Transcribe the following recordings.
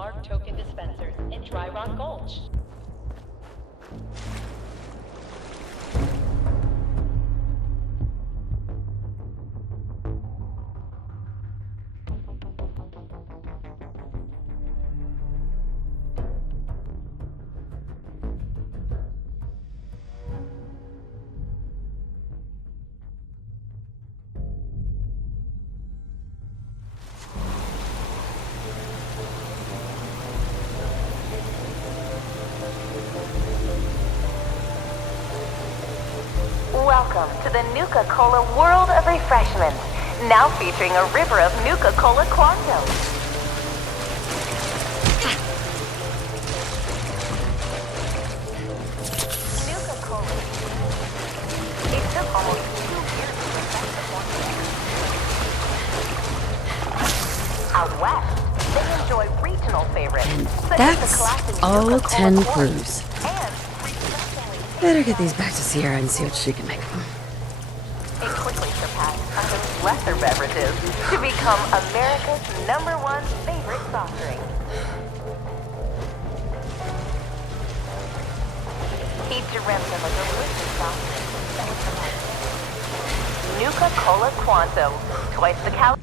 Lark token dispensers in Dry Rock Gulch. Welcome to the Nuka-Cola World of Refreshment, now featuring a river of Nuka-Cola Quantum. Nuka-Cola. It took almost 2 years to perfect the formula. Out west, they enjoy regional favorites, such as the That's classic all Nuka-Cola 10 Quartz crews. and refreshingly Better get these back to Sierra and see what she can make of them. It quickly surpassed other lesser beverages to become America's #1 favorite soft drink. He dreamt of a delicious soft drink. Nuka-Cola Quantum, twice the calories.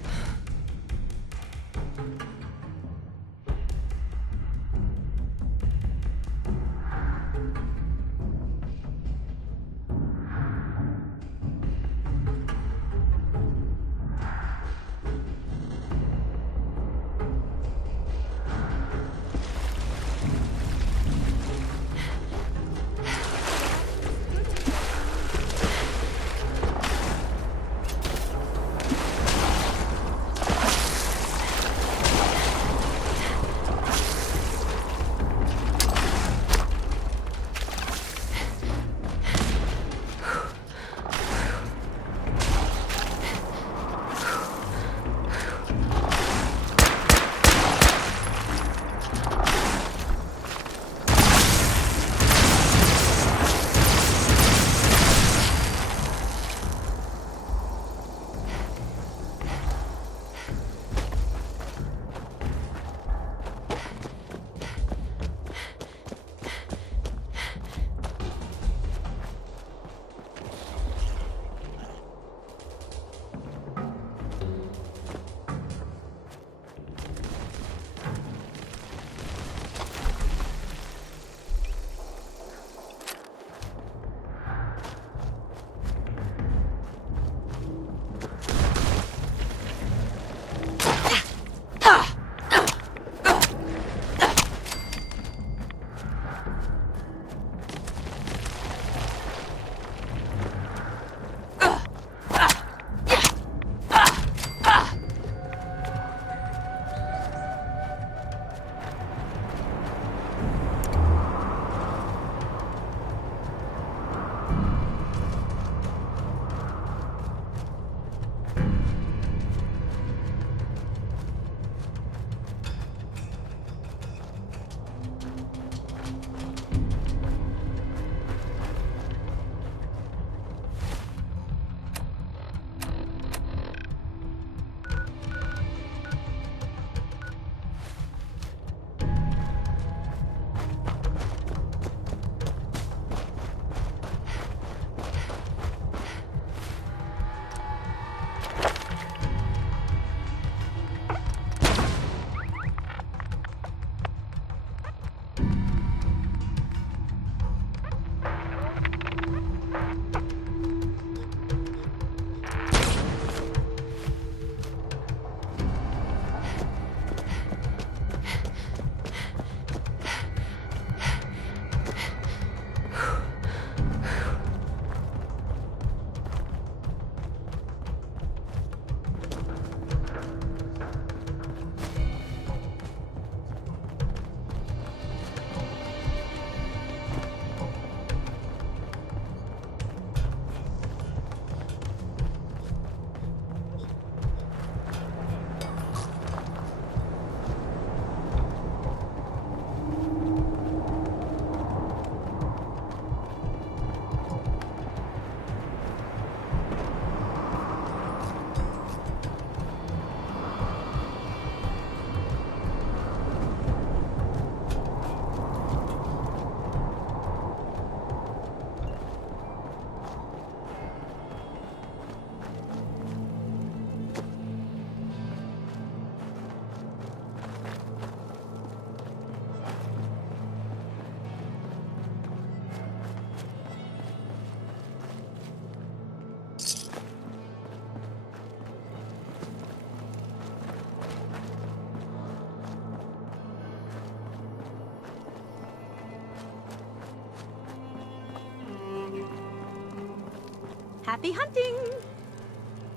Happy hunting!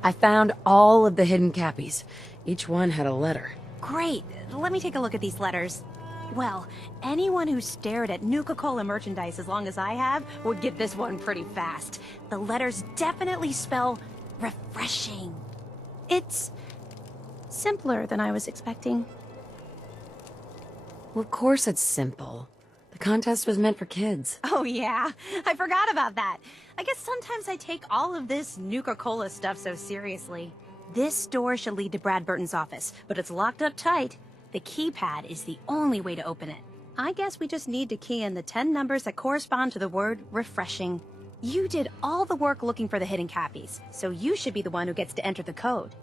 I found all of the hidden cappies. Each one had a letter. Great. Let me take a look at these letters. Well, anyone who stared at Nuka-Cola merchandise as long as I have would get this one pretty fast. The letters definitely spell refreshing. It's simpler than I was expecting. Well, of course it's simple. The contest was meant for kids. Oh yeah, I forgot about that. I guess sometimes I take all of this Nuka-Cola stuff so seriously. This door should lead to Brad Burton's office, but it's locked up tight. The keypad is the only way to open it. I guess we just need to key in the 10 numbers that correspond to the word refreshing. You did all the work looking for the hidden cappies, so you should be the one who gets to enter the code.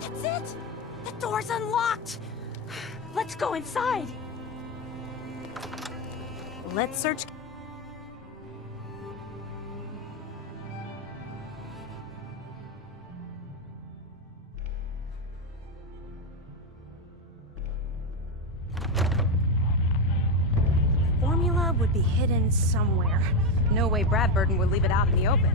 That's it! The door's unlocked! Let's go inside! Let's search... Formula would be hidden somewhere. No way Brad Burton would leave it out in the open.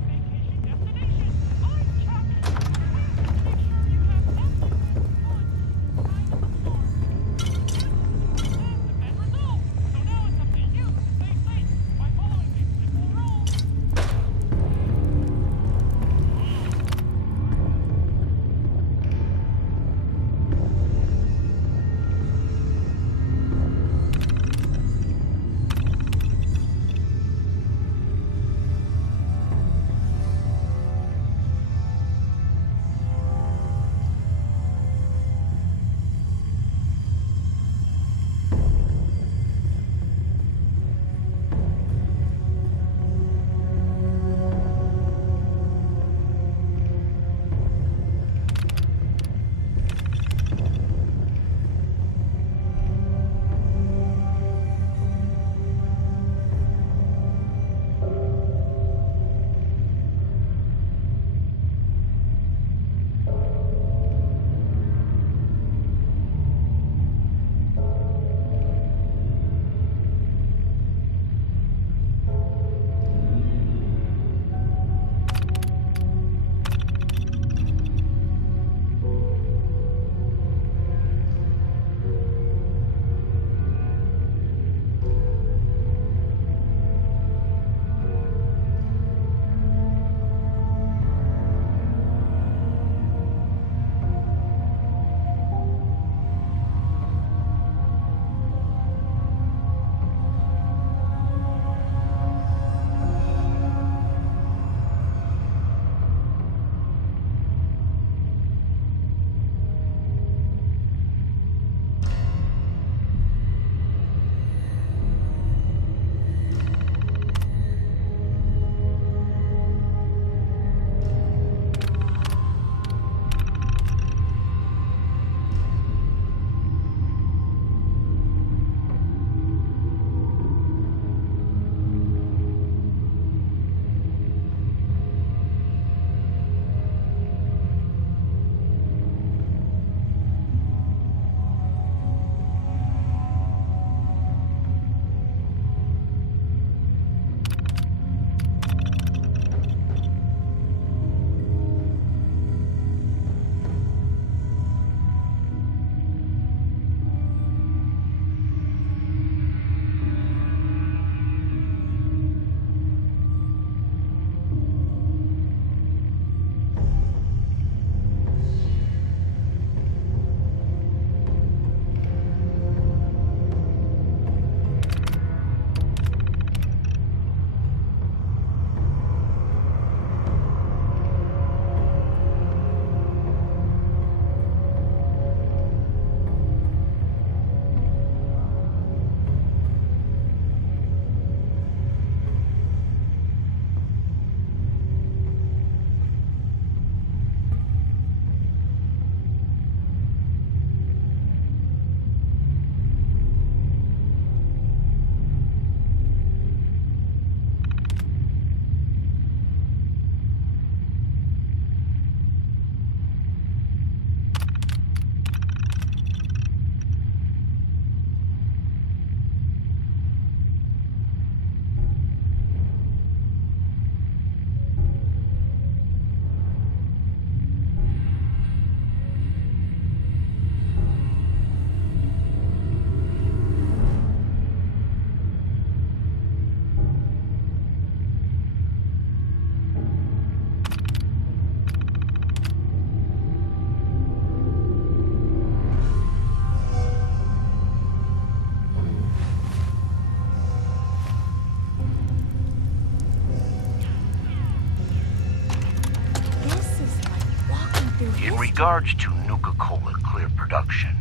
In regards to Nuka-Cola Clear production,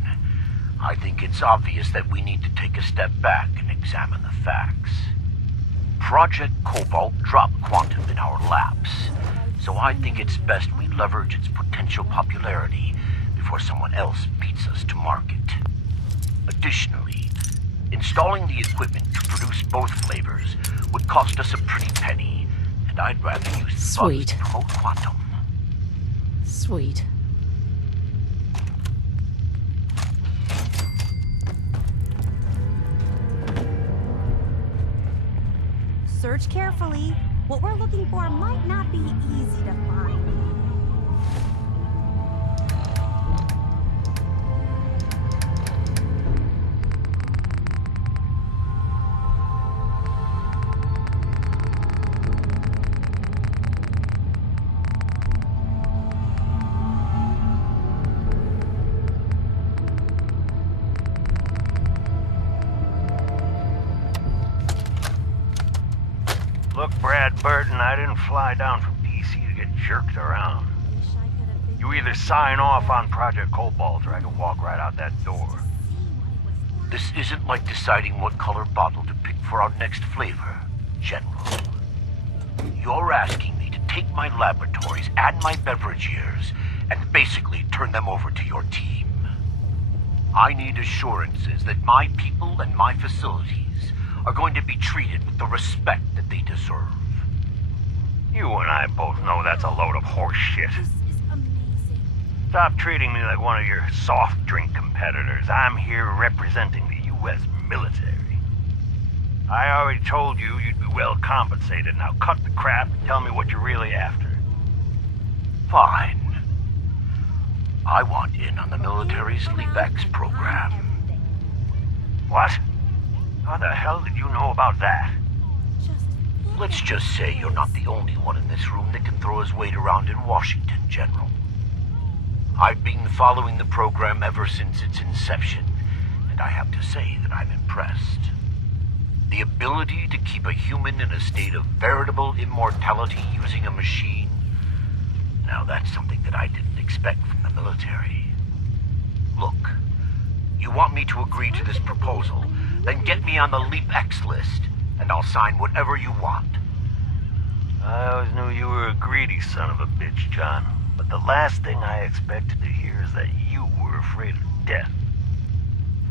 I think it's obvious that we need to take a step back and examine the facts. Project Cobalt dropped Quantum in our laps, so I think it's best we leverage its potential popularity before someone else beats us to market. Additionally, installing the equipment to produce both flavors would cost us a pretty penny, and I'd rather use the funds Sweet. to promote Quantum. Sweet. Search carefully. What we're looking for might not be easy to find. Look, Brad Burton, I didn't fly down from DC to get jerked around. You either sign off on Project Cobalt or I can walk right out that door. This isn't like deciding what color bottle to pick for our next flavor, General. You're asking me to take my laboratories and my beverage years and basically turn them over to your team. I need assurances that my people and my facilities are going to be treated with the respect that they deserve. You and I both know that's a load of horse shit. Stop treating me like one of your soft drink competitors. I'm here representing the U.S. military. I already told you you'd be well compensated. Now cut the crap and tell me what you're really after. Fine. I want in on the military's LeapX program. What? How the hell did you know about that? Let's just say you're not the only one in this room that can throw his weight around in Washington, General. I've been following the program ever since its inception, and I have to say that I'm impressed. The ability to keep a human in a state of veritable immortality using a machine, now that's something that I didn't expect from the military. Look, you want me to agree to this proposal, then get me on the LeapX list, and I'll sign whatever you want. I always knew you were a greedy son of a bitch, John. But the last thing I expected to hear is that you were afraid of death.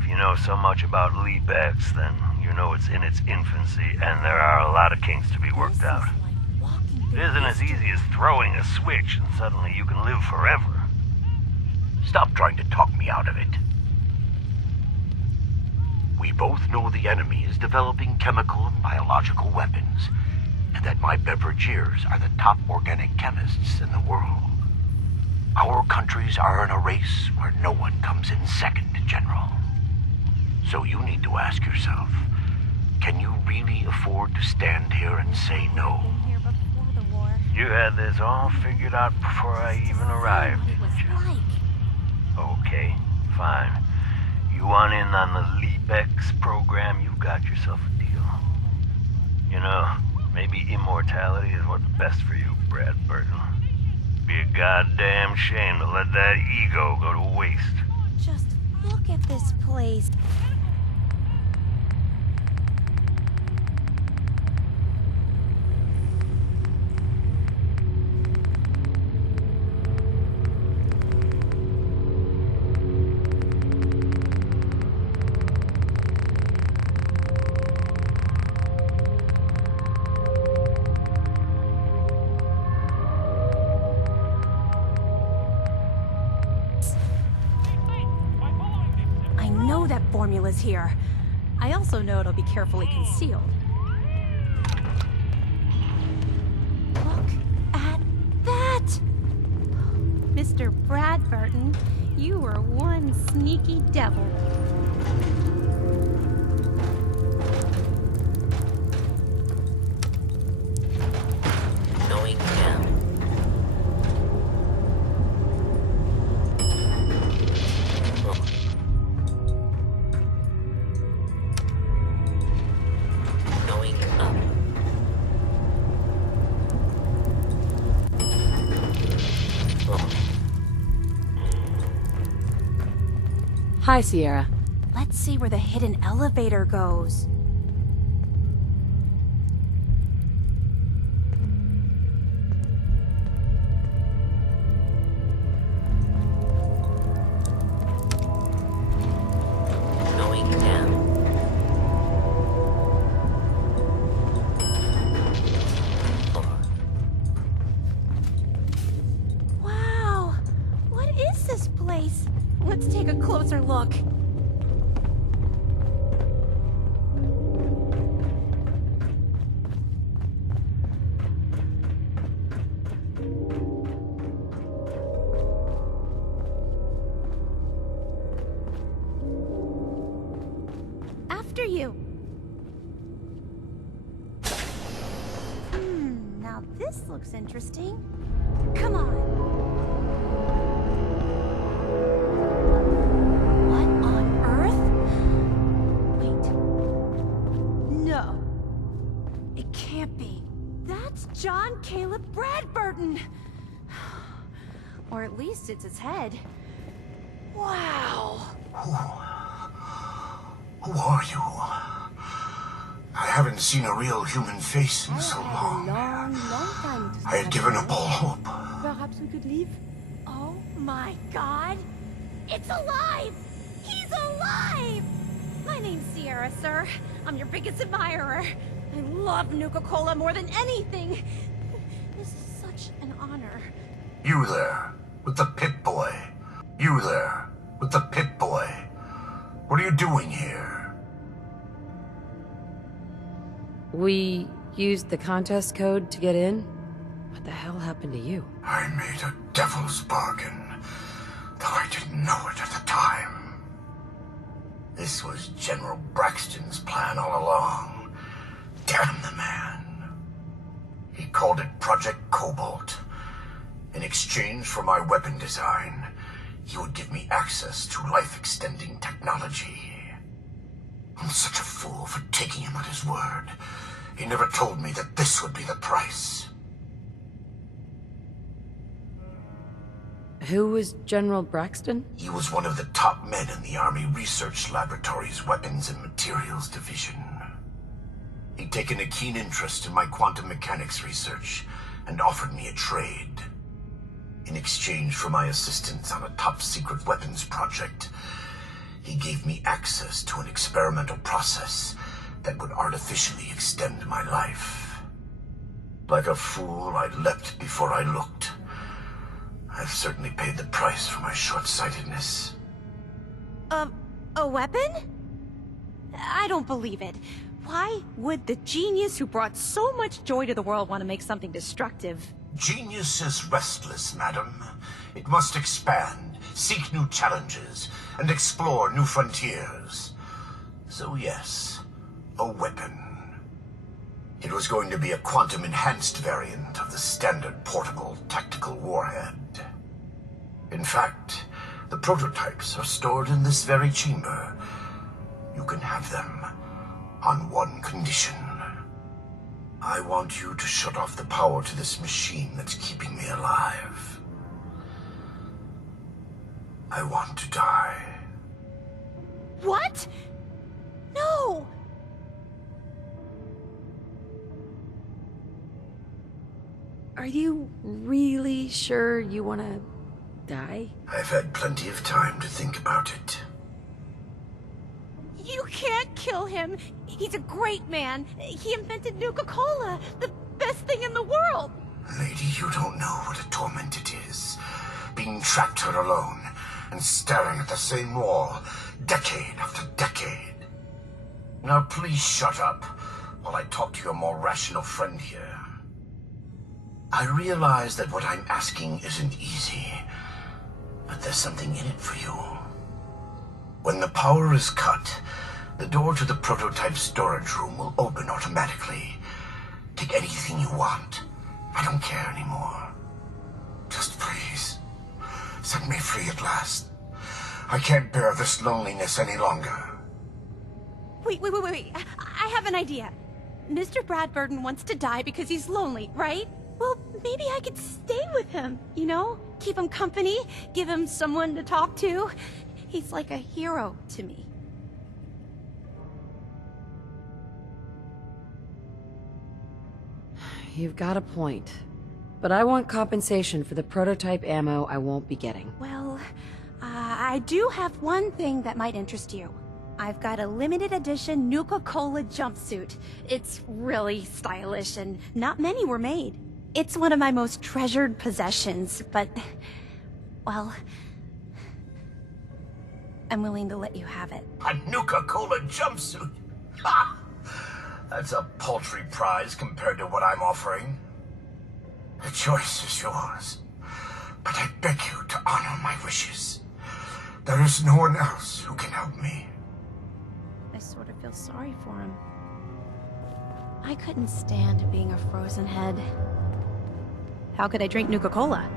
If you know so much about LeapX, then you know it's in its infancy, and there are a lot of kinks to be worked out. It isn't as easy as throwing a switch and suddenly you can live forever. Stop trying to talk me out of it. We both know the enemy is developing chemical and biological weapons, and that my beverageers are the top organic chemists in the world. Our countries are in a race where no one comes in second, General. So you need to ask yourself, can you really afford to stand here and say no? You had this all figured out before I even arrived, didn't you? Okay, fine. You want in on the LeapX program, you've got yourself a deal. You know, maybe immortality is what's best for you, Brad Burton. Be a goddamn shame to let that ego go to waste. Just look at this place. I know that formula's here. I also know it'll be carefully concealed. Look at that! Mr. Brad Burton, you were one sneaky devil. Going down. Going up. Hi, Sierra. Let's see where the hidden elevator goes. Going down. Wow! What is this place? Let's take a closer look. After you. Now this looks interesting. Come on. What on earth? Wait. No. It can't be. That's John Caleb Bradburton. Or at least it's his head. Wow. Who are you? I haven't seen a real human face in so long. Long time to I had given up all hope. Perhaps we could leave? Oh my god! It's alive! He's alive! My name's Sierra, sir. I'm your biggest admirer. I love Nuka-Cola more than anything. This is such an honor. You there, with the pit boy. You there, with the pit boy. What are you doing here? We used the contest code to get in? What the hell happened to you? I made a devil's bargain, though I didn't know it at the time. This was General Braxton's plan all along. Damn the man. He called it Project Cobalt. In exchange for my weapon design, he would give me access to life-extending technology. I'm such a fool for taking him at his word. He never told me that this would be the price. Who was General Braxton? He was one of the top men in the Army Research Laboratory's Weapons and Materials Division. He'd taken a keen interest in my quantum mechanics research and offered me a trade. In exchange for my assistance on a top-secret weapons project, he gave me access to an experimental process that would artificially extend my life. Like a fool, I leapt before I looked. I've certainly paid the price for my short-sightedness. A weapon? I don't believe it. Why would the genius who brought so much joy to the world want to make something destructive? Genius is restless, madam. It must expand, seek new challenges, and explore new frontiers. So yes, a weapon. It was going to be a quantum-enhanced variant of the standard portable tactical warhead. In fact, the prototypes are stored in this very chamber. You can have them on one condition. I want you to shut off the power to this machine that's keeping me alive. I want to die. What? No! Are you really sure you want to die? I've had plenty of time to think about it. You can't kill him. He's a great man. He invented Nuka-Cola, the best thing in the world. Lady, you don't know what a torment it is. Being trapped here alone and staring at the same wall, decade after decade. Now please shut up while I talk to your more rational friend here. I realize that what I'm asking isn't easy, but there's something in it for you. When the power is cut, the door to the prototype storage room will open automatically. Take anything you want. I don't care anymore. Just please, set me free at last. I can't bear this loneliness any longer. Wait. I have an idea. Mr. Bradburton wants to die because he's lonely, right? Well, maybe I could stay with him, you know? Keep him company, give him someone to talk to. He's like a hero to me. You've got a point. But I want compensation for the prototype ammo I won't be getting. Well, I do have one thing that might interest you. I've got a limited edition Nuka-Cola jumpsuit. It's really stylish and not many were made. It's one of my most treasured possessions, but, well, I'm willing to let you have it. A Nuka-Cola jumpsuit? Ha! That's a paltry prize compared to what I'm offering. The choice is yours, but I beg you to honor my wishes. There is no one else who can help me. I sort of feel sorry for him. I couldn't stand being a frozen head. How could I drink Nuka-Cola?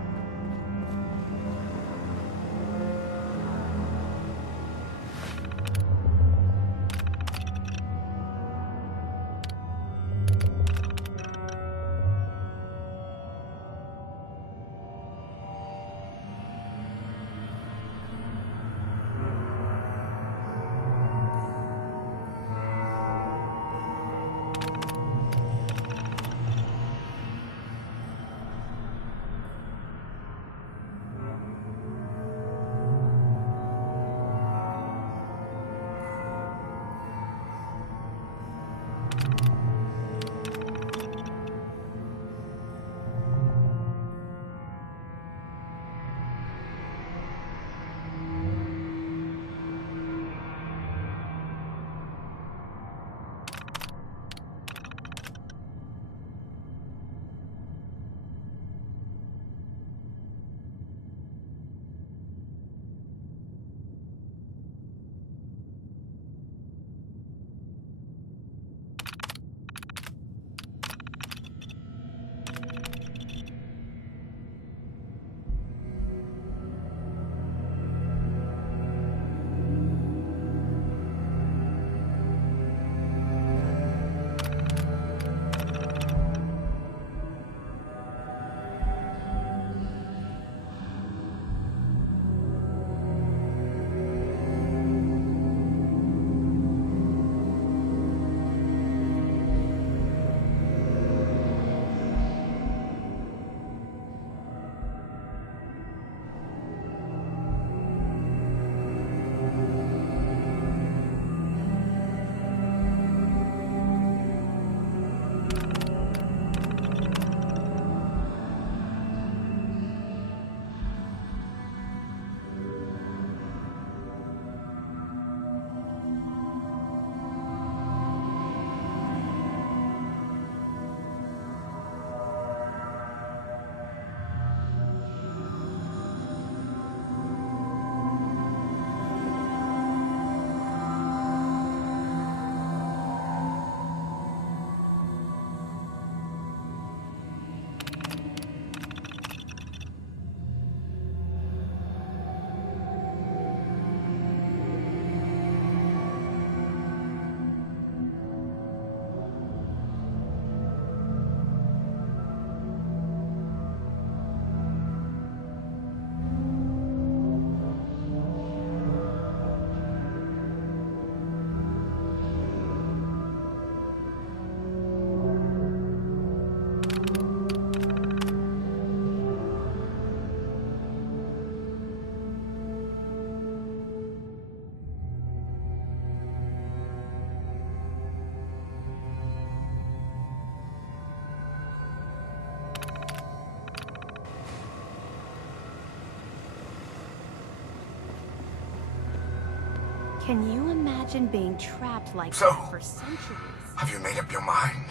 Can you imagine being trapped like So, that for centuries? Have you made up your mind?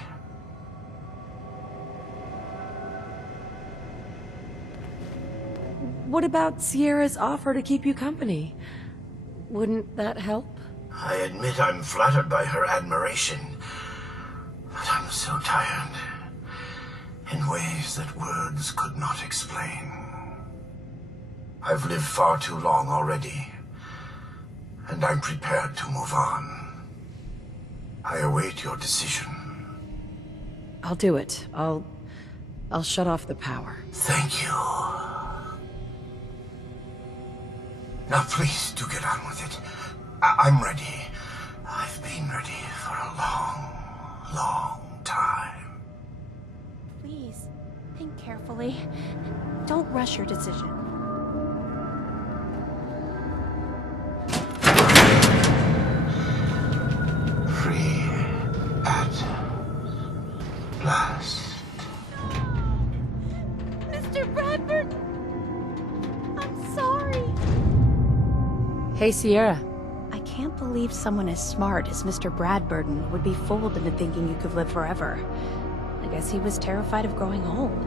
What about Sierra's offer to keep you company? Wouldn't that help? I admit I'm flattered by her admiration, but I'm so tired. In ways that words could not explain. I've lived far too long already, and I'm prepared to move on. I await your decision. I'll do it. I'll shut off the power. Thank you. Now please do get on with it. I'm ready. I've been ready for a long, long time. Please, think carefully. Don't rush your decision. Free at last. Mr. Bradford! I'm sorry. Hey, Sierra. I can't believe someone as smart as Mr. Bradburton would be fooled into thinking you could live forever. I guess he was terrified of growing old.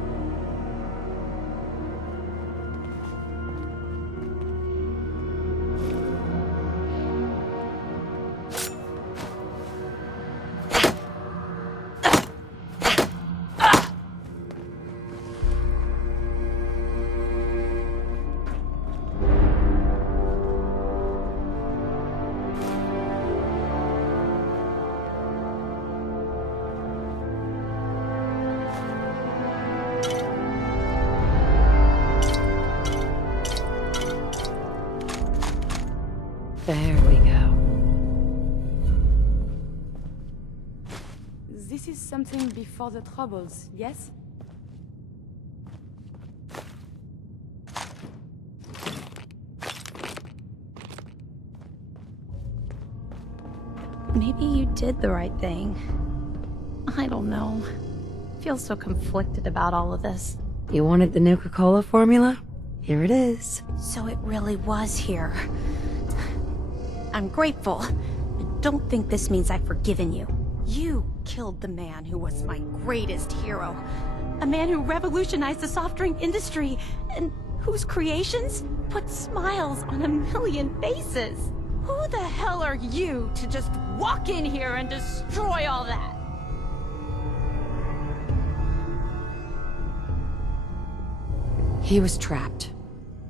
There we go. This is something before the Troubles, yes? Maybe you did the right thing. I don't know. I feel so conflicted about all of this. You wanted the Nuka-Cola formula? Here it is. So it really was here. I'm grateful. I don't think this means I've forgiven you. You killed the man who was my greatest hero. A man who revolutionized the soft drink industry, and whose creations put smiles on a million faces. Who the hell are you to just walk in here and destroy all that? He was trapped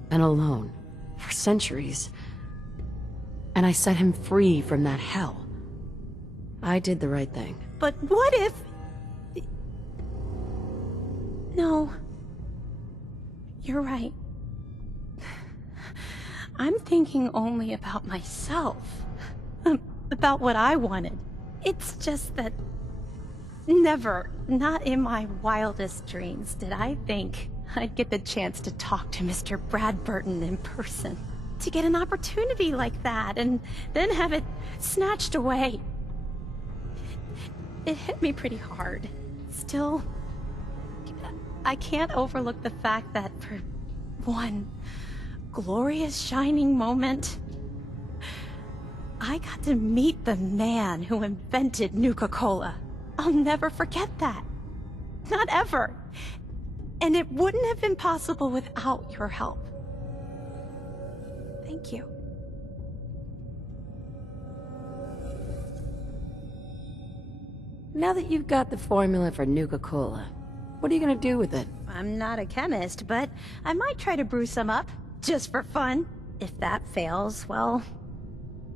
and alone for centuries. And I set him free from that hell. I did the right thing. But what if... No. You're right. I'm thinking only about myself. About what I wanted. It's just that... Never, not in my wildest dreams, did I think I'd get the chance to talk to Mr. Bradburton in person. To get an opportunity like that, and then have it snatched away. It hit me pretty hard. Still, I can't overlook the fact that for one glorious shining moment, I got to meet the man who invented Nuka-Cola. I'll never forget that. Not ever. And it wouldn't have been possible without your help. Thank you. Now that you've got the formula for Nuka-Cola, what are you gonna do with it? I'm not a chemist, but I might try to brew some up, just for fun. If that fails, well,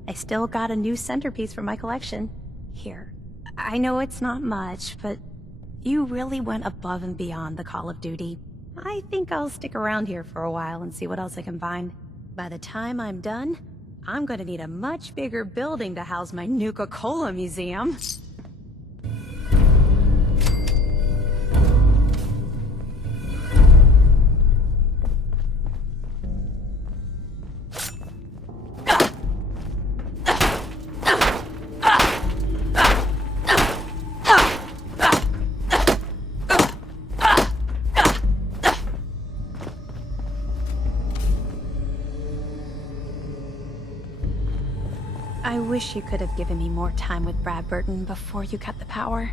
I still got a new centerpiece for my collection. Here. I know it's not much, but you really went above and beyond the Call of Duty. I think I'll stick around here for a while and see what else I can find. By the time I'm done, I'm gonna need a much bigger building to house my Nuka-Cola museum. I wish you could have given me more time with Bradburton before you cut the power.